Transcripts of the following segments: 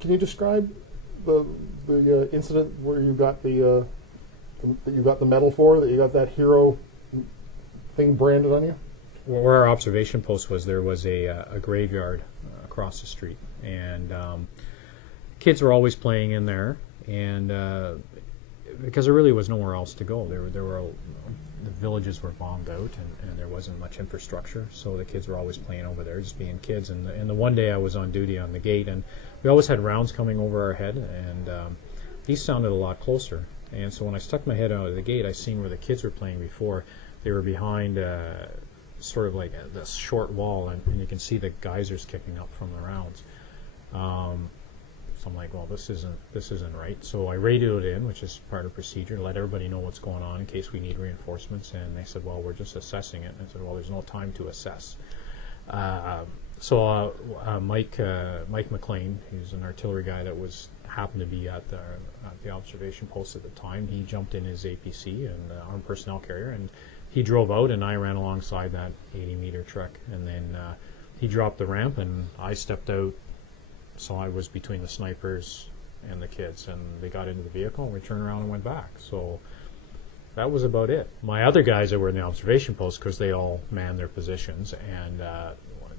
Can you describe the incident where you got the that you got the medal for, that you got that hero thing branded on you? Where our observation post was, there was a graveyard across the street, and kids were always playing in there, and because there really was nowhere else to go. There were the villages were bombed out, and there wasn't much infrastructure, so the kids were always playing over there, just being kids. And the one day I was on duty on the gate, and we always had rounds coming over our head, and these sounded a lot closer. And so when I stuck my head out of the gate, I seen where the kids were playing before. They were behind sort of like this short wall, and you can see the geysers kicking up from the rounds. So I'm like, well, this isn't right. So I radioed in, which is part of procedure, to let everybody know what's going on in case we need reinforcements. And they said, well, we're just assessing it. And I said, well, there's no time to assess. So Mike McLean, who's an artillery guy that happened to be at the observation post at the time, he jumped in his APC, and armed personnel carrier, and he drove out, and I ran alongside that 80-meter trek. And then he dropped the ramp, and I stepped out. So I was between the snipers and the kids, and they got into the vehicle, and we turned around and went back. So that was about it. My other guys that were in the observation post, because they all manned their positions, and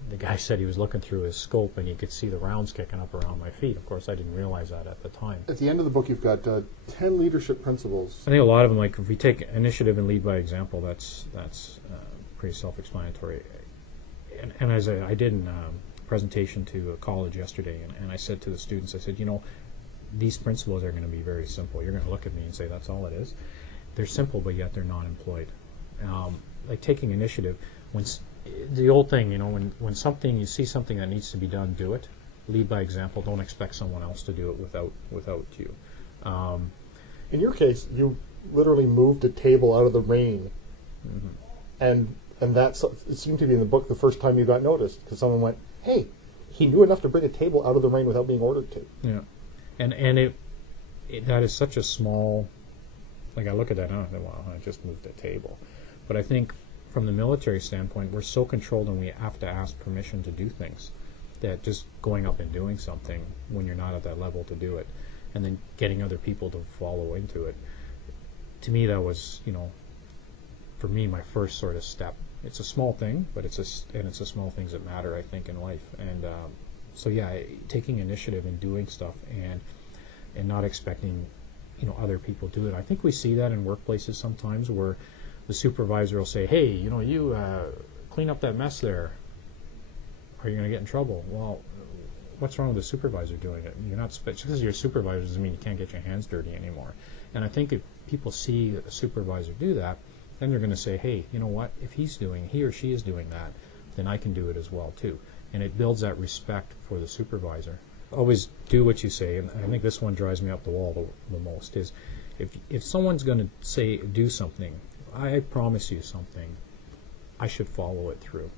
the guy said he was looking through his scope, and he could see the rounds kicking up around my feet. Of course, I didn't realize that at the time. At the end of the book, you've got 10 leadership principles. I think a lot of them, like if we take initiative and lead by example, that's pretty self-explanatory. And as I did in presentation to a college yesterday, and I said to the students, I said, you know, these principles are going to be very simple. You're going to look at me and say, that's all it is. They're simple, but yet they're not employed. Like taking initiative, the old thing, you know, when you see something that needs to be done, do it. Lead by example. Don't expect someone else to do it without you. In your case, you literally moved a table out of the rain, and that's, it seemed to be in the book the first time you got noticed, because someone went, hey, he knew enough to bring a table out of the rain without being ordered to. Yeah, and that is such a small, like I look at that and I think, wow, I just moved a table. But I think from the military standpoint, we're so controlled, and we have to ask permission to do things, that just going up and doing something when you're not at that level to do it, and then getting other people to follow into it, to me that was, you know, for me, my first sort of step. It's a small thing, but it's the small things that matter, I think, in life. And so yeah, taking initiative and doing stuff, and not expecting, you know, other people to do it. I think we see that in workplaces sometimes, where the supervisor will say, hey, you know, you clean up that mess there, or you're going to get in trouble. Well, what's wrong with the supervisor doing it? You're not, just because you're a supervisor doesn't mean you can't get your hands dirty anymore. And I think if people see a supervisor do that, then they're going to say, hey, you know what, if he or she is doing that, then I can do it as well too. And it builds that respect for the supervisor. Always do what you say, and I think this one drives me up the wall the most, is if someone's going to do something, I promise you something, I should follow it through.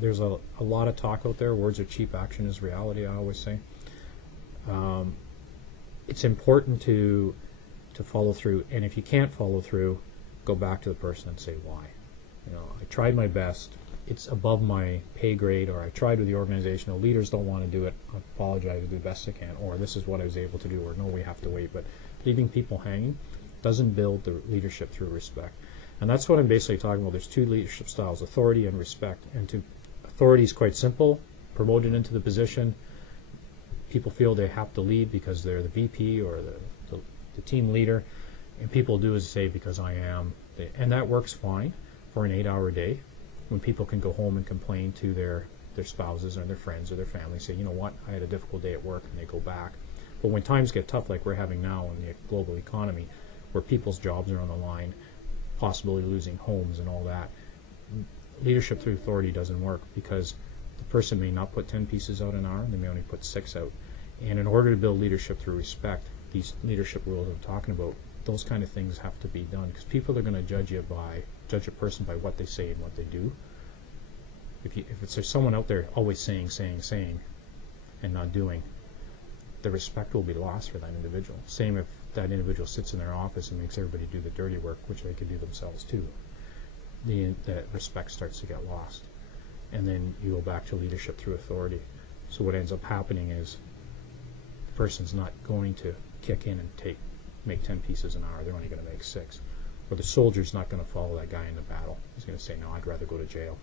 There's a lot of talk out there. Words are cheap, action is reality, I always say. It's important to follow through, and if you can't follow through, go back to the person and say why. You know, I tried my best, it's above my pay grade, or I tried with the organization, the leaders don't want to do it, I apologize, do the best I can, or this is what I was able to do, or no, we have to wait. But leaving people hanging doesn't build the leadership through respect. And that's what I'm basically talking about. There's two leadership styles, authority and respect. And authority is quite simple, promoted into the position, people feel they have to lead because they're the VP or the team leader, and people do as they say because I am. And that works fine for an 8-hour day, when people can go home and complain to their spouses or their friends or their family, say, you know what, I had a difficult day at work, and they go back. But when times get tough, like we're having now in the global economy, where people's jobs are on the line, possibly losing homes and all that, leadership through authority doesn't work, because the person may not put 10 pieces out an hour, they may only put 6 out. And in order to build leadership through respect, these leadership rules I'm talking about, those kind of things have to be done, because people are going to judge a person by what they say and what they do. If there's someone out there always saying, and not doing, the respect will be lost for that individual. Same if that individual sits in their office and makes everybody do the dirty work, which they could do themselves too. The respect starts to get lost. And then you go back to leadership through authority. So what ends up happening is person's not going to kick in and make 10 pieces an hour. They're only going to make 6. Or the soldier's not going to follow that guy into battle. He's going to say, no, I'd rather go to jail.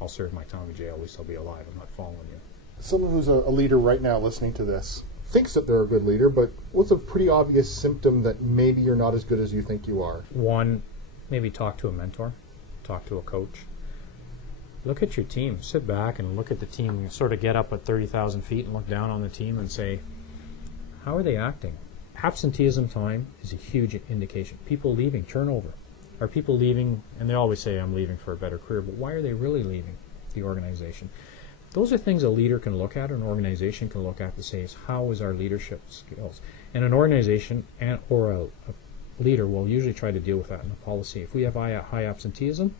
I'll serve my time in jail. At least I'll be alive. I'm not following you. Someone who's a leader right now listening to this thinks that they're a good leader, but what's a pretty obvious symptom that maybe you're not as good as you think you are? One, maybe talk to a mentor, talk to a coach. Look at your team. Sit back and look at the team. You sort of get up at 30,000 feet and look down on the team and say, how are they acting? Absenteeism time is a huge indication. People leaving, turnover. Are people leaving, and they always say, I'm leaving for a better career, but why are they really leaving the organization? Those are things a leader can look at, or an organization can look at to say, how is our leadership skills? And an organization or a leader will usually try to deal with that in a policy. If we have high absenteeism,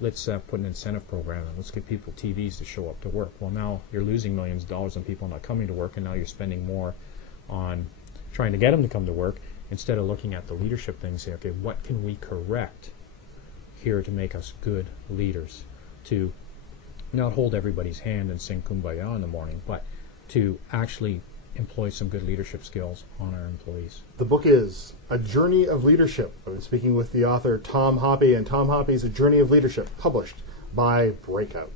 let's put an incentive program in. Let's give people TVs to show up to work. Well, now you're losing millions of dollars on people not coming to work, and now you're spending more on trying to get them to come to work instead of looking at the leadership thing and say, okay, what can we correct here to make us good leaders? To not hold everybody's hand and sing Kumbaya in the morning, but to actually employ some good leadership skills on our employees. The book is A Journey of Leadership. I've been speaking with the author Tom Hoppe, and Tom Hoppe's A Journey of Leadership, published by Breakout.